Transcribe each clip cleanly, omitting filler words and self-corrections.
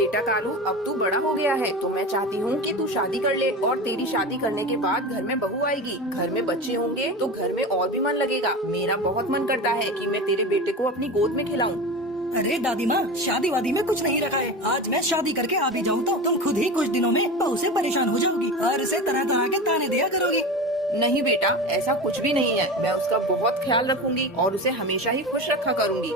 बेटा कालू, अब तू बड़ा हो गया है तो मैं चाहती हूँ कि तू शादी कर ले और तेरी शादी करने के बाद घर में बहू आएगी, घर में बच्चे होंगे तो घर में और भी मन लगेगा। मेरा बहुत मन करता है कि मैं तेरे बेटे को अपनी गोद में खिलाऊं। अरे दादी माँ, शादी वादी में कुछ नहीं रखा है। आज मैं शादी करके आ भी जाऊँ तो तुम खुद ही कुछ दिनों में बहू से परेशान हो जाओगी और उसे तरह तरह के ताने दिया करोगी। नहीं बेटा, ऐसा कुछ भी नहीं है। मैं उसका बहुत ख्याल रखूंगी और उसे हमेशा ही खुश रखा करूंगी।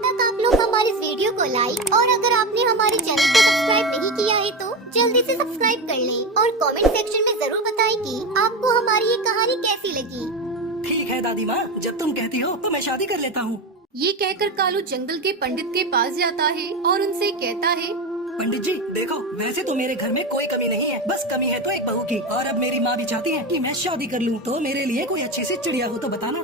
तक आप लोग हमारे इस वीडियो को लाइक और अगर आपने हमारे चैनल को सब्सक्राइब नहीं किया है तो जल्दी से सब्सक्राइब कर लें और कमेंट सेक्शन में जरूर बताएं कि आपको हमारी ये कहानी कैसी लगी। ठीक है दादी माँ, जब तुम कहती हो तो मैं शादी कर लेता हूँ। ये कहकर कालू जंगल के पंडित के पास जाता है और उनसे कहता है, पंडित जी देखो, वैसे तो मेरे घर में कोई कमी नहीं है, बस कमी है तो एक बहू की। और अब मेरी माँ भी चाहती है कि मैं शादी कर लूँ, तो मेरे लिए कोई अच्छी सी चिड़िया हो तो बताना।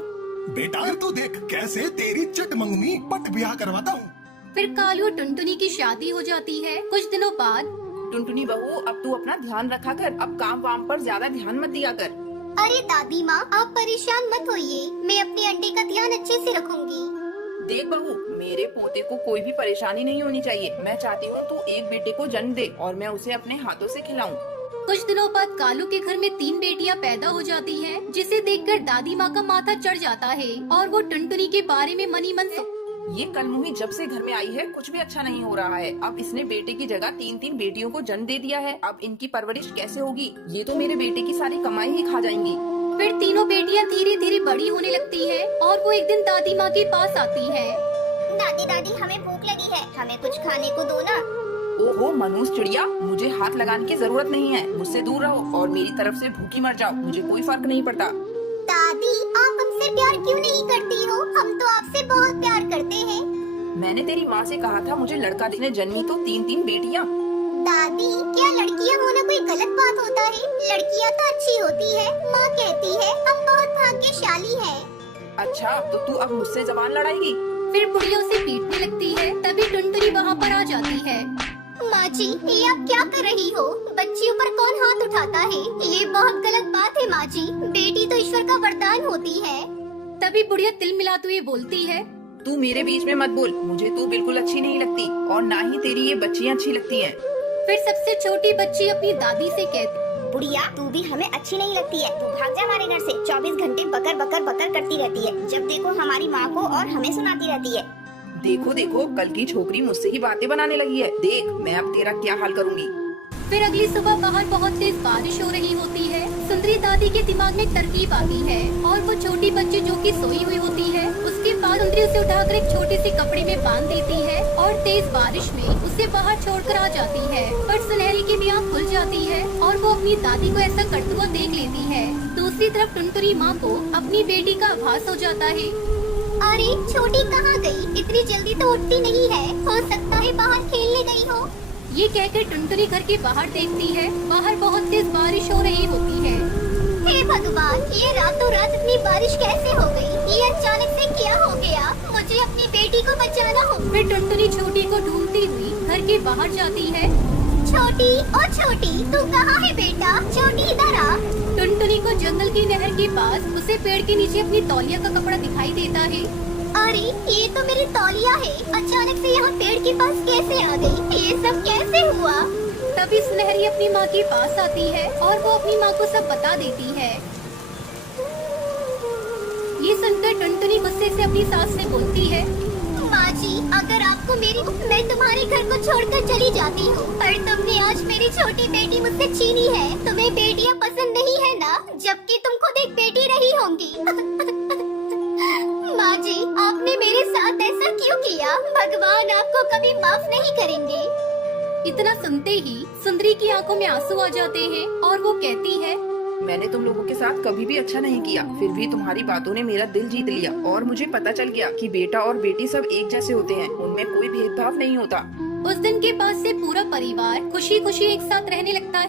बेटा तू देख कैसे तेरी चटमंगनी पट ब्याह करवाता हूँ। फिर कालू और टुनटुनी की शादी हो जाती है। कुछ दिनों बाद टुनटुनी बहू, अब तू अपना ध्यान रखा कर, अब काम वाम पर ज्यादा ध्यान मत दिया कर। अरे दादी माँ, आप परेशान मत होइए, मैं अपने अंडे का ध्यान अच्छे से रखूंगी। देख बहू, मेरे पोते को कोई भी परेशानी नहीं होनी चाहिए। मैं चाहती हूँ तू एक बेटे को जन्म दे और मैं उसे अपने हाथों से खिलाऊं। कुछ दिनों बाद कालू के घर में 3 बेटियां पैदा हो जाती हैं, जिसे देखकर दादी माँ का माथा चढ़ जाता है और वो टुनटुनी के बारे में मनी मन ये कलमुही जब से घर में आई है कुछ भी अच्छा नहीं हो रहा है। अब इसने बेटे की जगह 3-3 बेटियों को जन्म दे दिया है। अब इनकी परवरिश कैसे होगी? ये तो मेरे बेटे की सारी कमाई ही खा जाएंगी। फिर तीनों बेटियां धीरे धीरे बड़ी होने लगती है और वो एक दिन दादी माँ के पास आती है। दादी दादी, हमें भूख लगी है, हमें कुछ खाने को दो ना। ओहो मनूस चिड़िया, मुझे हाथ लगाने की जरूरत नहीं है। मुझसे दूर रहो और मेरी तरफ से भूखी मर जाओ, मुझे कोई फर्क नहीं पड़ता। दादी, आप हमसे प्यार क्यों नहीं करती हो? हम तो आपसे बहुत प्यार करते हैं। मैंने तेरी माँ से कहा था मुझे लड़का देने, जन्मी तो 3-3 बेटियाँ। दादी, क्या लड़कियाँ होना कोई गलत बात होता है? लड़कियाँ तो अच्छी होती है। माँ कहती है हम बहुत भाग्यशाली हैं। अच्छा, तो तू अब मुझसे जबान लड़ाएगी? फिर बुढ़िया उसे पीटने लगती है। तभी टुनटुनी वहाँ पर आ जाती है। माँ जी, ये आप क्या कर रही हो? बच्चियों पर कौन हाथ उठाता है? ये बहुत गलत बात है माँ जी। बेटी तो ईश्वर का वरदान होती है। तभी बुढ़िया तिल मिलाते हुए बोलती है, तू मेरे बीच में मत बोल, मुझे तू बिल्कुल अच्छी नहीं लगती और ना ही तेरी ये बच्चियाँ अच्छी लगती हैं। फिर सबसे छोटी बच्ची अपनी दादी से कहती, बुढ़िया, तू भी हमें अच्छी नहीं लगती है। तू भाग जा हमारे घर से। 24 घंटे बकर बकर बकर करती रहती है। जब देखो हमारी माँ को और हमें सुनाती रहती है। देखो देखो, कल की छोकरी मुझसे ही बातें बनाने लगी है। देख मैं अब तेरा क्या हाल करूँगी। फिर अगली सुबह बाहर बहुत तेज बारिश हो रही होती है। सुंदरी दादी के दिमाग में तरकीब आती है और वो छोटी बच्ची जो कि सोई हुई होती है, उसके बाद सुंदरी उसे उठाकर एक छोटे से कपड़े में बांध देती है और तेज बारिश में उसे बाहर छोड़कर आ जाती है। पर सुनहरी की भी आँख खुल जाती है और वो अपनी दादी को ऐसा करते हुए देख लेती है। दूसरी तरफ टुनटुनी माँ को अपनी बेटी का आभास हो जाता है। अरे छोटी कहाँ गई? इतनी जल्दी तो उठती नहीं है। हो सकता है बाहर खेलने गई हो। ये कहकर टुनटुनी घर के बाहर देखती है। बाहर बहुत तेज बारिश हो रही होती है। हे भगवान, ये रातों रात इतनी बारिश कैसे हो गई? ये अचानक से क्या हो गया? मुझे अपनी बेटी को बचाना होगा। फिर टुनटुनी छोटी को ढूंढती हुई घर के बाहर जाती है। छोटी, ओ छोटी, तू कहाँ है बेटा? छोटी इधर आ। टुनटुनी को जंगल की नहर के पास उसे पेड़ के नीचे अपनी तौलिया का कपड़ा दिखाई देता है। अरे ये तो मेरी तौलिया है। अचानक से यहाँ पेड़ के पास कैसे आ गई? ये सब कैसे हुआ? तभी सुनहरी अपनी माँ के पास आती है और वो अपनी माँ को सब बता देती है। ये सुनकर टुनटुनी गुस्से से अपनी सास से बोलती है, माँ जी, अगर आपको मैं तुम्हारे घर को छोड़कर चली जाती हूँ, पर तुमने आज मेरी छोटी बेटी मुझसे छीनी है। तुम्हें बेटियाँ पसंद नहीं है ना? जबकि तुम खुद एक बेटी रही होंगी। माँ जी, आपने मेरे साथ ऐसा क्यों किया? भगवान आपको कभी माफ नहीं करेंगे। इतना सुनते ही सुंदरी की आंखों में आंसू आ जाते हैं और वो कहती है, मैंने तुम लोगों के साथ कभी भी अच्छा नहीं किया, फिर भी तुम्हारी बातों ने मेरा दिल जीत लिया और मुझे पता चल गया कि बेटा और बेटी सब एक जैसे होते हैं, उनमें कोई भेदभाव नहीं होता। उस दिन के बाद से पूरा परिवार खुशी खुशी एक साथ रहने लगता है।